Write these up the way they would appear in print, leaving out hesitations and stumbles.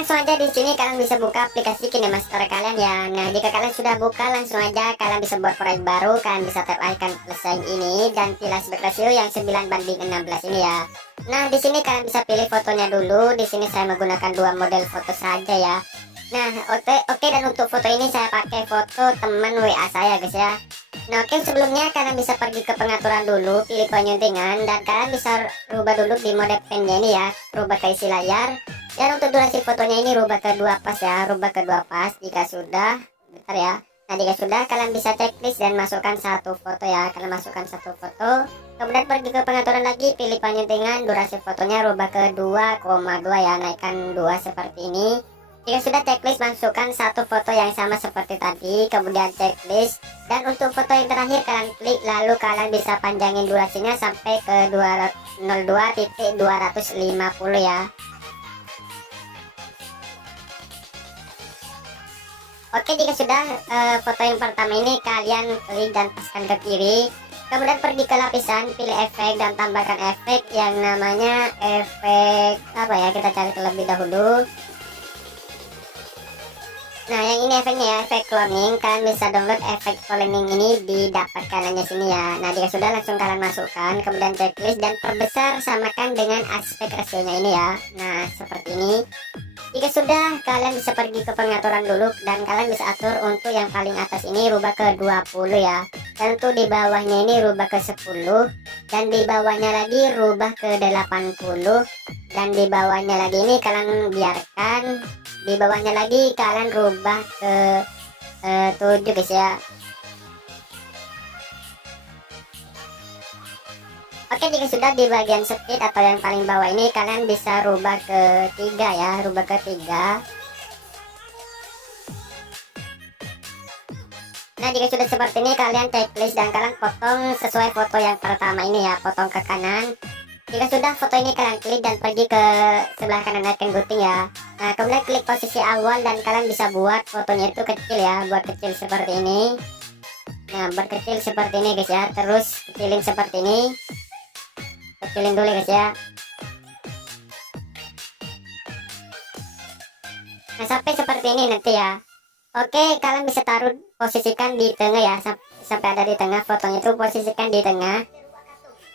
langsung aja di sini kalian bisa buka aplikasi KineMaster kalian ya. Nah, jika kalian sudah buka, langsung aja kalian bisa buat proyek baru. Kalian bisa tap icon plus sign ini dan pilih aspek ratio yang 9:16 ini ya. Nah, di sini kalian bisa pilih fotonya dulu. Di sini saya menggunakan dua model foto saja ya. Nah, oke, dan untuk foto ini saya pakai foto teman WA saya guys ya. Nah, oke, sebelumnya kalian bisa pergi ke pengaturan dulu, pilih penyuntingan, dan kalian bisa rubah dulu di mode pennya ini ya, rubah ke isi layar. Dan untuk durasi fotonya ini rubah ke 2 pas ya, rubah ke 2 pas. Jika sudah, bentar ya. Nah, jika sudah, kalian bisa checklist dan masukkan satu foto ya. Kalian masukkan satu foto, kemudian pergi ke pengaturan lagi, pilih penyuntingan, durasi fotonya rubah ke 2,2 ya, naikkan 2 seperti ini. Jika sudah checklist, masukkan satu foto yang sama seperti tadi, kemudian checklist. Dan untuk foto yang terakhir kalian klik, lalu kalian bisa panjangin durasinya sampai ke 02.250 ya. Oke, jika sudah, foto yang pertama ini kalian klik dan paskan ke kiri. Kemudian pergi ke lapisan, pilih efek dan tambahkan efek yang namanya efek apa ya, kita cari terlebih dahulu. Nah, yang ini efeknya ya, efek cloning. Kalian bisa download efek cloning ini, didapatkan aja sini ya. Nah, jika sudah, langsung kalian masukkan, kemudian checklist dan perbesar, samakan dengan aspek rasionya ini ya. Nah, seperti ini. Jika sudah, kalian bisa pergi ke pengaturan dulu dan kalian bisa atur untuk yang paling atas ini rubah ke 20 ya. Dan untuk di bawahnya ini rubah ke 10, dan di bawahnya lagi rubah ke 80, dan di bawahnya lagi ini kalian biarkan, di bawahnya lagi kalian rubah ke 7 guys ya. Oke, jika sudah, di bagian speed atau yang paling bawah ini kalian bisa rubah ke 3 ya, rubah ke 3. Nah, jika sudah seperti ini kalian checklist dan kalian potong sesuai foto yang pertama ini ya, potong ke kanan. Jika sudah, foto ini kalian klik dan pergi ke sebelah kanan icon gunting ya. Nah, kemudian klik posisi awal dan kalian bisa buat fotonya itu kecil ya, buat kecil seperti ini. Nah, berkecil seperti ini guys ya, terus kecilin seperti ini. Kecilin dulu guys ya. Nah, sampai seperti ini nanti ya. Oke, kalian bisa taruh, posisikan di tengah ya, sampai ada di tengah fotonya itu, posisikan di tengah.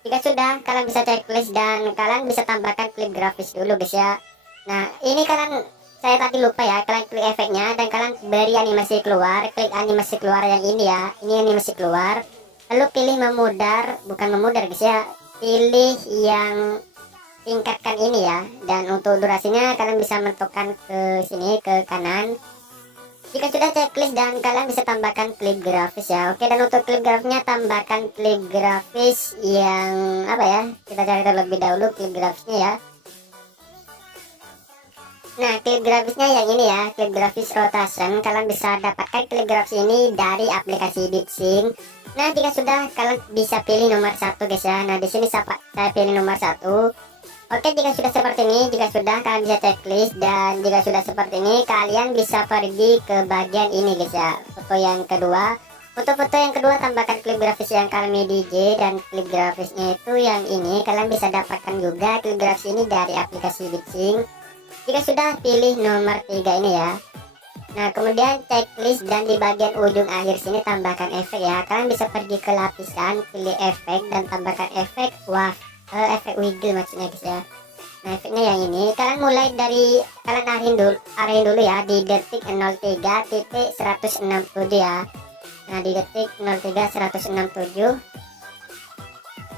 Jika sudah, kalian bisa checklist dan kalian bisa tambahkan klip grafis dulu guys ya. Nah, ini saya tadi lupa ya, kalian klik efeknya dan kalian beri animasi keluar, klik animasi keluar yang ini ya, ini animasi keluar. Lalu pilih memudar, bukan memudar guys ya, pilih yang tingkatkan ini ya. Dan untuk durasinya kalian bisa menentukan ke sini, ke kanan. Jika sudah checklist dan kalian bisa tambahkan klip grafis ya. Oke, dan untuk klip grafisnya tambahkan klip grafis yang apa ya, kita cari terlebih dahulu klip grafisnya ya. Nah, klip grafisnya yang ini ya, klip grafis rotation. Kalian bisa dapatkan klip grafis ini dari aplikasi Bitsync. Nah, jika sudah, kalian bisa pilih nomor 1 guys ya. Nah, di sini saya pilih nomor 1. Oke, jika sudah seperti ini, jika sudah kalian bisa checklist dan jika sudah seperti ini kalian bisa pergi ke bagian ini guys ya, foto yang kedua. Untuk foto yang kedua tambahkan klip grafis yang kalian DJ, dan klip grafisnya itu yang ini. Kalian bisa dapatkan juga klip grafis ini dari aplikasi Bitsync. Jika sudah, pilih nomor 3 ini ya. Nah, kemudian checklist dan di bagian ujung akhir sini tambahkan efek ya. Kalian bisa pergi ke lapisan, pilih efek dan tambahkan efek efek wiggle maksudnya guys ya. Nah, efeknya yang ini. Kalian mulai dari, kalian arahin dulu ya di detik 03.167 ya. Nah, di detik 03.167.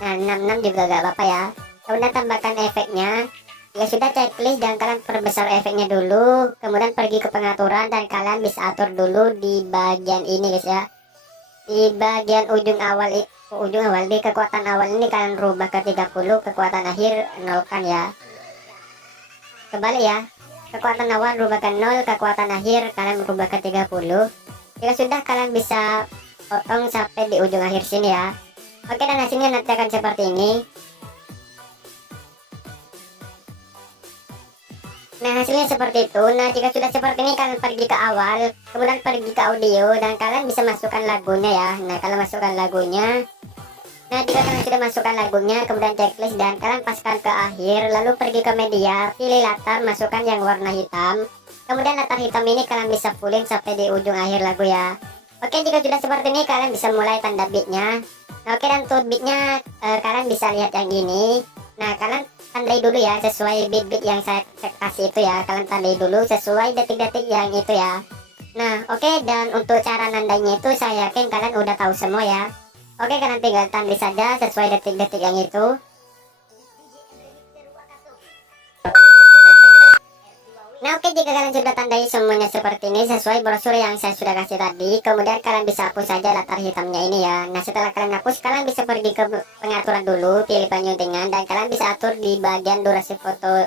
Nah, 66 juga gak apa-apa ya. Kemudian tambahkan efeknya. Ya sudah, checklist dan kalian perbesar efeknya dulu, kemudian pergi ke pengaturan dan kalian bisa atur dulu di bagian ini guys ya. Di bagian ujung awal di kekuatan awal ini kalian rubah ke 30, kekuatan akhir 0 kan ya. Kembali ya. Kekuatan awal rubah ke 0, kekuatan akhir kalian rubah ke 30. Jika sudah, kalian bisa potong sampai di ujung akhir sini ya. Oke, dan hasilnya nanti akan seperti ini. Nah, hasilnya seperti itu. Nah, jika sudah seperti ini kalian pergi ke awal, kemudian pergi ke audio dan kalian bisa masukkan lagunya ya. Nah, kalian masukkan lagunya. Nah, jika kalian sudah masukkan lagunya, kemudian checklist dan kalian paskan ke akhir, lalu pergi ke media, pilih latar, masukkan yang warna hitam. Kemudian latar hitam ini kalian bisa fullin sampai di ujung akhir lagu ya. Oke, jika sudah seperti ini kalian bisa mulai tanda beatnya. Nah, oke, dan untuk beatnya kalian bisa lihat yang ini. Nah, kalian tandai dulu ya sesuai beat-beat yang saya kasih itu ya. Kalian tandai dulu sesuai detik-detik yang itu ya. Nah, oke, dan untuk cara nandainya itu saya yakin kalian udah tahu semua ya. Oke, kalian tinggal tandai saja sesuai detik-detik yang itu. Nah, oke, jika kalian sudah tandai semuanya seperti ini sesuai brosur yang saya sudah kasih tadi, kemudian kalian bisa hapus saja latar hitamnya ini ya. Nah, setelah kalian hapus, kalian bisa pergi ke pengaturan dulu, pilih penyuntingan, dan kalian bisa atur di bagian durasi fotonya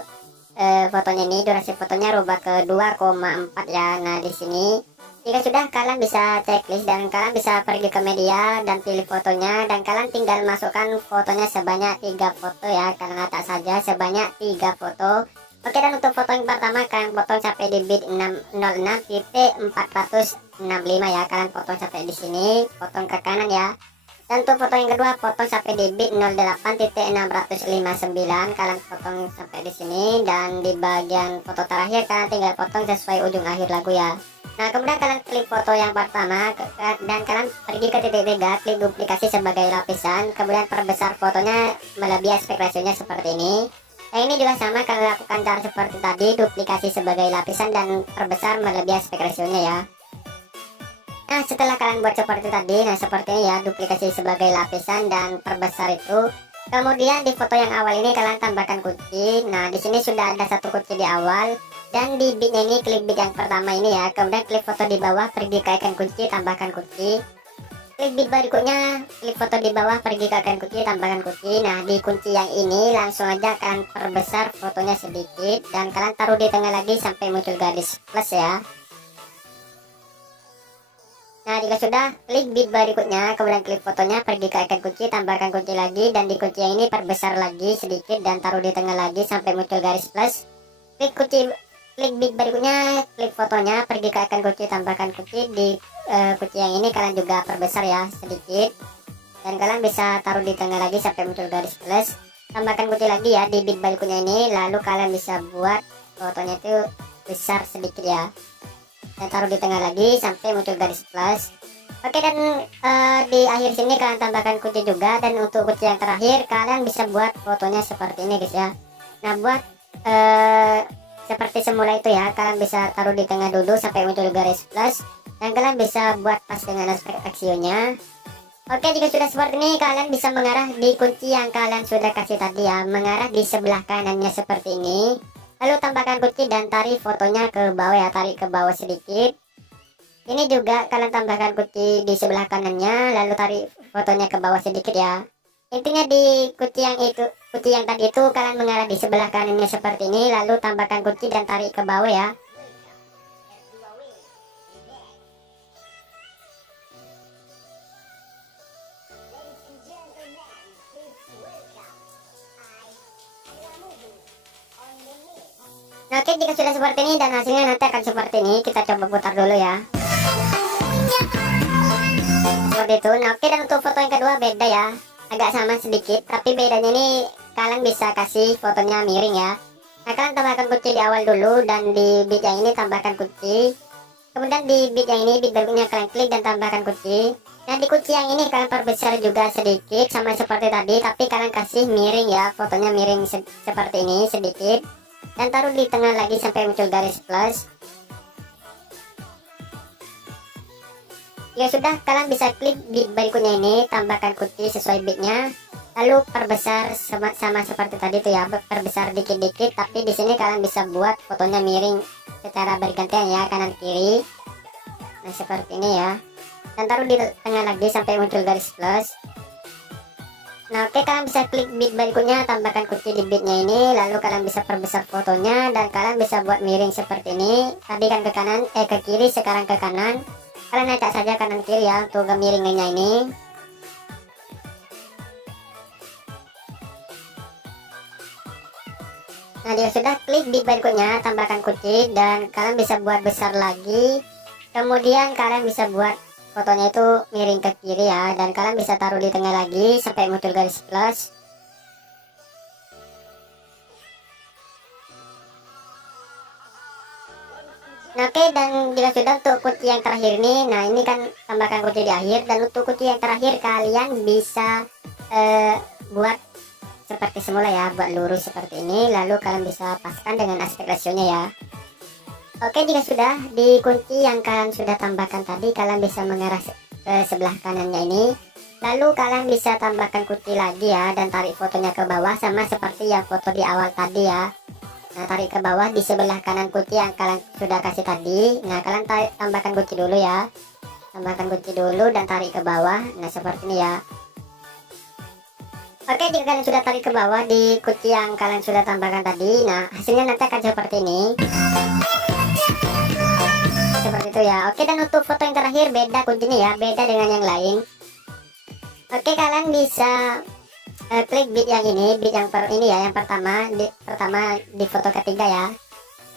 ini, durasi fotonya rubah ke 2,4 ya. Nah, di sini jika sudah, kalian bisa checklist dan kalian bisa pergi ke media dan pilih fotonya, dan kalian tinggal masukkan fotonya sebanyak 3 foto ya. Kalian letak saja sebanyak 3 foto. Oke, dan untuk foto yang pertama kalian potong sampai di bit 606.465 ya. Kalian potong sampai di sini, potong ke kanan ya. Dan untuk foto yang kedua potong sampai di bit 08.659, kalian potong sampai di sini, dan di bagian foto terakhir kalian tinggal potong sesuai ujung akhir lagu ya. Nah, kemudian kalian klik foto yang pertama dan kalian pergi ke titik 3, klik duplikasi sebagai lapisan, kemudian perbesar fotonya melebihi aspek rasionya seperti ini. Nah, ini juga sama, kalian lakukan cara seperti tadi, duplikasi sebagai lapisan dan perbesar melebihi aspek rasionya ya. Nah, setelah kalian buat seperti tadi, nah seperti ini ya, duplikasi sebagai lapisan dan perbesar itu. Kemudian di foto yang awal ini kalian tambahkan kunci. Nah, di sini sudah ada satu kunci di awal, dan di bitnya ini klik bit yang pertama ini ya. Kemudian klik foto di bawah, pergi ke icon kunci, tambahkan kunci. Klik bit berikutnya, klik foto di bawah, pergi ke icon kunci, tambahkan kunci. Nah, di kunci yang ini langsung aja kalian perbesar fotonya sedikit, dan kalian taruh di tengah lagi sampai muncul garis plus ya. Nah, jika sudah, klik bit berikutnya, kemudian klik fotonya, pergi ke icon kunci, tambahkan kunci lagi, dan di kunci yang ini perbesar lagi sedikit dan taruh di tengah lagi sampai muncul garis plus. Klik bit berikutnya, klik fotonya, pergi ke icon kunci, tambahkan kunci. Di kunci yang ini kalian juga perbesar ya sedikit, dan kalian bisa taruh di tengah lagi sampai muncul garis plus. Tambahkan kunci lagi ya di bit berikutnya ini, lalu kalian bisa buat fotonya itu besar sedikit ya, dan taruh di tengah lagi sampai muncul garis plus. Oke, dan di akhir sini kalian tambahkan kunci juga, dan untuk kunci yang terakhir kalian bisa buat fotonya seperti ini guys ya. Nah, buat seperti semula itu ya, kalian bisa taruh di tengah dulu sampai muncul garis plus, dan kalian bisa buat pas dengan aspek rasionya. Oke, jika sudah seperti ini kalian bisa mengarah di kunci yang kalian sudah kasih tadi ya, mengarah di sebelah kanannya seperti ini. Lalu tambahkan kunci dan tarik fotonya ke bawah ya, tarik ke bawah sedikit. Ini juga kalian tambahkan kunci di sebelah kanannya, lalu tarik fotonya ke bawah sedikit ya. Intinya di kunci yang tadi itu kalian mengarah di sebelah kanannya seperti ini, lalu tambahkan kunci dan tarik ke bawah ya. Nah, oke, jika sudah seperti ini dan hasilnya nanti akan seperti ini, kita coba putar dulu ya. Seperti itu. Nah, oke, dan untuk foto yang kedua beda ya, agak sama sedikit, tapi bedanya ini kalian bisa kasih fotonya miring ya. Nah, kalian tambahkan kunci di awal dulu, dan di bit yang ini tambahkan kunci. Kemudian di bit yang ini, bit berikutnya kalian klik dan tambahkan kunci. Nah, di kunci yang ini kalian perbesar juga sedikit sama seperti tadi, tapi kalian kasih miring ya, fotonya miring seperti ini sedikit, dan taruh di tengah lagi sampai muncul garis plus. Ya sudah, kalian bisa klik bit berikutnya ini, tambahkan kunci sesuai bitnya, lalu perbesar sama seperti tadi tuh ya, perbesar dikit-dikit, tapi di sini kalian bisa buat fotonya miring secara bergantian ya, kanan kiri. Nah, seperti ini ya, dan taruh di tengah lagi sampai muncul garis plus. Nah, oke, kalian bisa klik bit berikutnya, tambahkan kunci di bitnya ini, lalu kalian bisa perbesar fotonya, dan kalian bisa buat miring seperti ini. Tadi kan ke kanan, ke kiri, sekarang ke kanan. Kalian acak saja kanan kiri ya untuk kemiringannya ini. Nah, jika sudah, klik bit berikutnya, tambahkan kunci, dan kalian bisa buat besar lagi. Kemudian kalian bisa buat fotonya itu miring ke kiri ya, dan kalian bisa taruh di tengah lagi sampai muncul garis plus. Nah, oke, dan jika sudah untuk kunci yang terakhir ini, nah ini kan tambahkan kunci di akhir, dan untuk kunci yang terakhir kalian bisa buat seperti semula ya, buat lurus seperti ini, lalu kalian bisa paskan dengan aspek rasionya ya. Oke, jika sudah di kunci yang kalian sudah tambahkan tadi, kalian bisa mengarah ke sebelah kanannya ini, lalu kalian bisa tambahkan kunci lagi ya, dan tarik fotonya ke bawah sama seperti yang foto di awal tadi ya. Nah, tarik ke bawah di sebelah kanan kunci yang kalian sudah kasih tadi. Nah, kalian tambahkan kunci dulu ya, tambahkan kunci dulu dan tarik ke bawah. Nah, seperti ini ya. Oke, jika kalian sudah tarik ke bawah di kunci yang kalian sudah tambahkan tadi, nah hasilnya nanti akan seperti ini, seperti itu ya. Oke, dan untuk foto yang terakhir beda kuncinya ya, beda dengan yang lain. Oke, kalian bisa klik bit yang ini, bit yang ini ya, yang pertama di foto ketiga ya.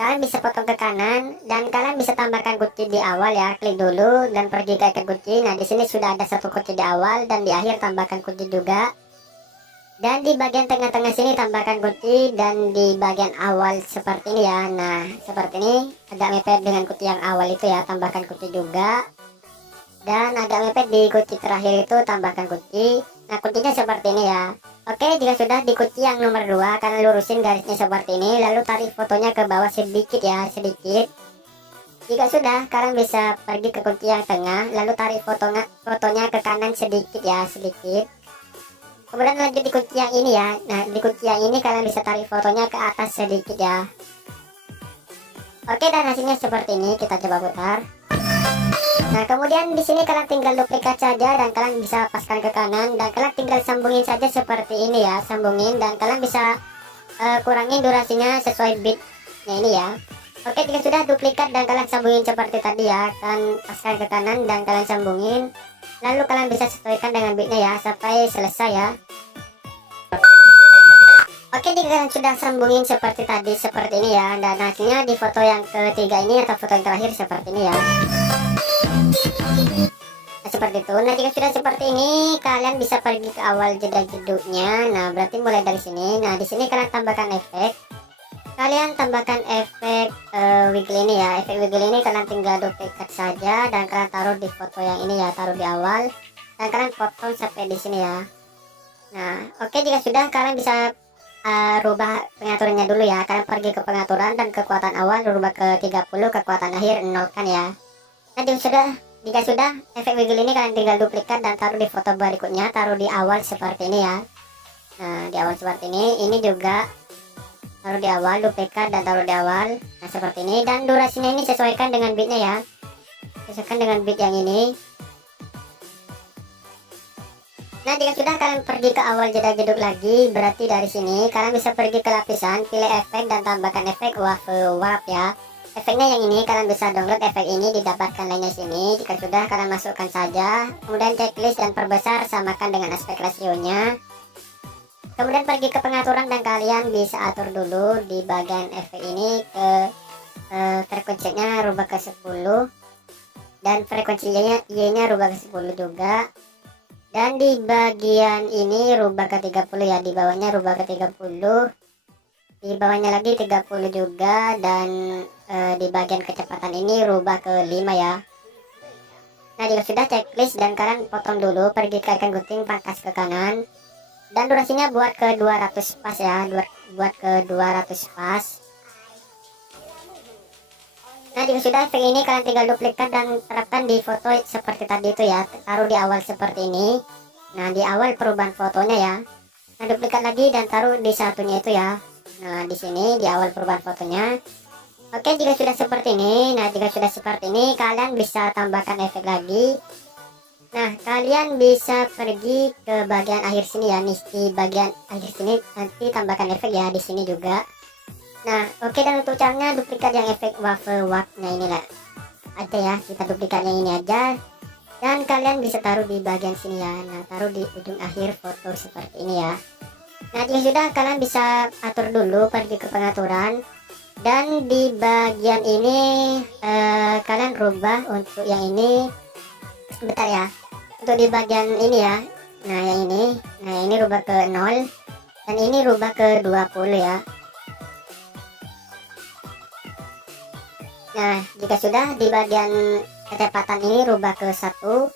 Kalian bisa potong ke kanan dan kalian bisa tambahkan kunci di awal ya. Klik dulu dan pergi ke icon kunci. Nah, di sini sudah ada satu kunci di awal dan di akhir tambahkan kunci juga. Dan di bagian tengah-tengah sini tambahkan kunci, dan di bagian awal seperti ini ya. Nah, seperti ini agak mepet dengan kunci yang awal itu ya, tambahkan kunci juga. Dan agak mepet di kunci terakhir itu tambahkan kunci. Nah, kuncinya seperti ini ya. Oke, jika sudah di kunci yang nomor 2, kalian lurusin garisnya seperti ini, lalu tarik fotonya ke bawah sedikit ya, sedikit. Jika sudah, kalian bisa pergi ke kunci yang tengah, lalu tarik fotonya ke kanan sedikit ya, sedikit. Kemudian lanjut di kunci yang ini ya. Nah, di kunci yang ini kalian bisa tarik fotonya ke atas sedikit ya. Oke, dan hasilnya seperti ini. Kita coba putar. Nah, kemudian di sini kalian tinggal duplikat saja dan kalian bisa paskan ke kanan, dan kalian tinggal sambungin saja seperti ini ya, sambungin, dan kalian bisa kurangin durasinya sesuai bitnya ini ya. Oke, jika sudah duplikat dan kalian sambungin seperti tadi ya, kalian paskan ke kanan dan kalian sambungin, lalu kalian bisa sesuaikan dengan bitnya ya sampai selesai ya. Oke, jika kalian sudah sambungin seperti tadi, seperti ini ya, dan hasilnya di foto yang ketiga ini atau foto yang terakhir seperti ini ya. Nah, seperti itu. Nah, jika sudah seperti ini, kalian bisa pergi ke awal jeda jeduknya. Nah, berarti mulai dari sini. Nah, di sini kalian tambahkan efek. Kalian tambahkan efek wiggle ini ya. Efek wiggle ini kalian tinggal duplikat saja dan kalian taruh di foto yang ini ya, taruh di awal. Dan kalian potong sampai di sini ya. Nah, oke, jika sudah kalian bisa rubah pengaturannya dulu ya. Kalian pergi ke pengaturan dan kekuatan awal rubah ke 30, kekuatan akhir 0 kan ya. Nah, jika sudah efek wiggle ini kalian tinggal duplikat dan taruh di foto berikutnya, taruh di awal seperti ini ya. Nah, di awal seperti ini juga taruh di awal, duplikat dan taruh di awal. Nah, seperti ini, dan durasinya ini sesuaikan dengan bitnya ya, sesuaikan dengan bit yang ini. Nah, jika sudah kalian pergi ke awal jeda jeduk lagi, berarti dari sini kalian bisa pergi ke lapisan, pilih efek dan tambahkan efek wave warp ya. Efeknya yang ini, kalian bisa download efek ini, didapatkan lainnya sini. Jika sudah, kalian masukkan saja, kemudian checklist dan perbesar, samakan dengan aspek rasionya. Kemudian pergi ke pengaturan dan kalian bisa atur dulu di bagian efek ini ke frekuensinya rubah ke 10, dan frekuensinya Y-nya rubah ke 10 juga. Dan di bagian ini rubah ke 30 ya, di bawahnya rubah ke 30, di bawahnya lagi 30 juga, dan di bagian kecepatan ini rubah ke 5 ya. Nah, jika sudah checklist dan kalian potong dulu, pergi ke icon gunting, pangkas ke kanan, dan durasinya buat ke 200 pas ya, buat ke 200 pas. Nah, jika sudah efek ini kalian tinggal duplikat dan terapkan di foto seperti tadi itu ya, taruh di awal seperti ini. Nah, di awal perubahan fotonya ya. Nah, duplikat lagi dan taruh di satunya itu ya. Nah, di sini di awal perubahan fotonya. Oke, jika sudah seperti ini, nah jika sudah seperti ini, kalian bisa tambahkan efek lagi. Nah, kalian bisa pergi ke bagian akhir sini ya, nih di bagian akhir sini nanti tambahkan efek ya di sini juga. Nah, oke, dan untuk caranya duplikat yang efek wave warpnya ini lah ada ya, kita duplikatnya ini aja. Dan kalian bisa taruh di bagian sini ya. Nah, taruh di ujung akhir foto seperti ini ya. Nah, jika sudah, kalian bisa atur dulu, pergi ke pengaturan, dan di bagian ini kalian rubah untuk yang ini bentar ya, untuk di bagian ini ya. Nah yang ini rubah ke 0, dan ini rubah ke 20 ya. Nah jika sudah, di bagian kecepatan ini rubah ke 1,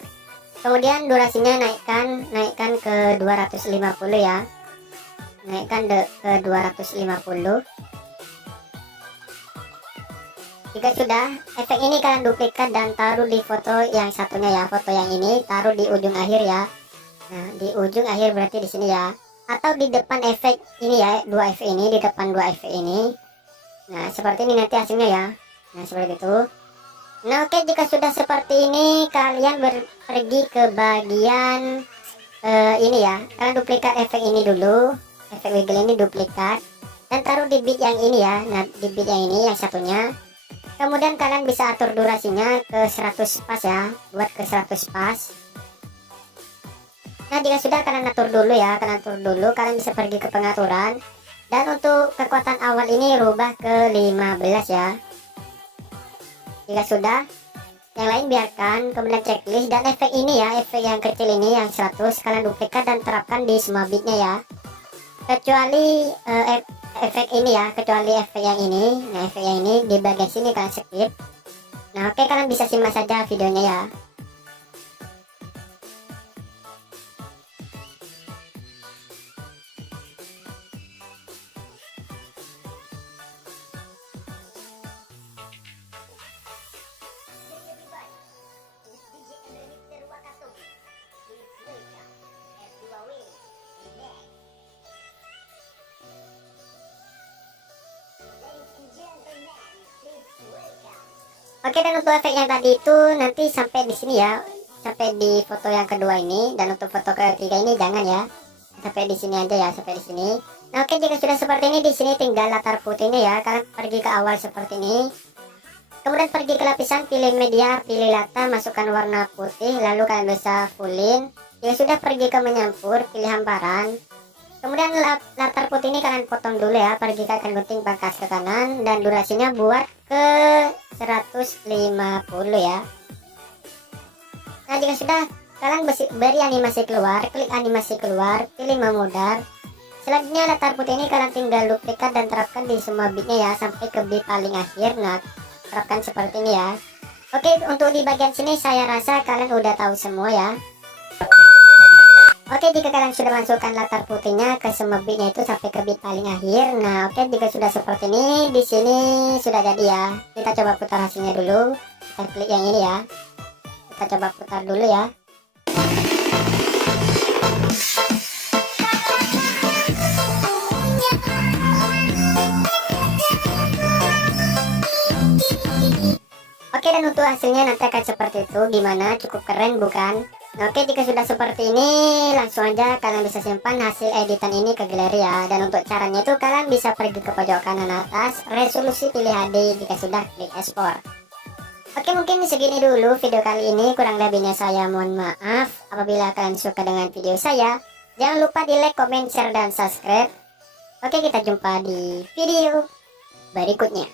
kemudian durasinya naikkan ke 250 ya, naikkan ke 250. Jika sudah, efek ini kalian duplikat dan taruh di foto yang satunya ya, foto yang ini taruh di ujung akhir ya. Nah di ujung akhir berarti di sini ya, atau di depan efek ini ya, dua efek ini, di depan dua efek ini. Nah seperti ini nanti hasilnya ya. Nah seperti itu. Nah oke, jika sudah seperti ini, kalian pergi ke bagian ini ya, kalian duplikat efek ini dulu, efek wiggle ini duplikat dan taruh di bit yang ini ya. Nah di bit yang ini yang satunya, kemudian kalian bisa atur durasinya ke 100 pas ya, buat ke 100 pas. Nah jika sudah, kalian atur dulu ya, kalian bisa pergi ke pengaturan, dan untuk kekuatan awal ini rubah ke 15 ya. Jika sudah, yang lain biarkan, kemudian checklist, dan efek ini ya, efek yang kecil ini yang 100 kalian duplikat dan terapkan di semua bitnya ya, kecuali efek ini ya, kecuali efek yang ini. Nah efek yang ini di bagian sini kalian skip. Nah oke, kalian bisa simak saja videonya ya. Oke, dan untuk efek yang tadi itu nanti sampai di sini ya, sampai di foto yang kedua ini, dan untuk foto ketiga ini jangan ya, sampai di sini aja ya, sampai di sini. Nah oke, jika sudah seperti ini, di sini tinggal latar putihnya ya, kalian pergi ke awal seperti ini, kemudian pergi ke lapisan, pilih media, pilih latar, masukkan warna putih, lalu kalian bisa fullin. Jika sudah, pergi ke menyampur, pilih hamparan, kemudian latar putih ini kalian potong dulu ya, pergi ke ikan gunting, pangkas ke kanan, dan durasinya buat ke 150 ya. Nah jika sudah, kalian beri animasi keluar, klik animasi keluar, pilih memudar. Selanjutnya latar putih ini kalian tinggal duplikat dan terapkan di semua bitnya ya, sampai ke bit paling akhir. Nah terapkan seperti ini ya. Oke, untuk di bagian sini saya rasa kalian udah tahu semua ya. Oke, jika kalian sudah masukkan latar putihnya ke semua bitnya itu sampai ke bit paling akhir. Nah oke, jika sudah seperti ini, di sini sudah jadi ya. Kita coba putar hasilnya dulu. Kita klik yang ini ya, kita coba putar dulu ya. Oke, dan untuk hasilnya nanti akan seperti itu. Gimana, cukup keren bukan? Nah, oke, jika sudah seperti ini, langsung aja kalian bisa simpan hasil editan ini ke galeri ya. Dan untuk caranya itu kalian bisa pergi ke pojok kanan atas, resolusi pilih HD, jika sudah klik export. Oke, mungkin segini dulu video kali ini, kurang lebihnya saya mohon maaf. Apabila kalian suka dengan video saya, jangan lupa di like, comment, share, dan subscribe. Oke, kita jumpa di video berikutnya.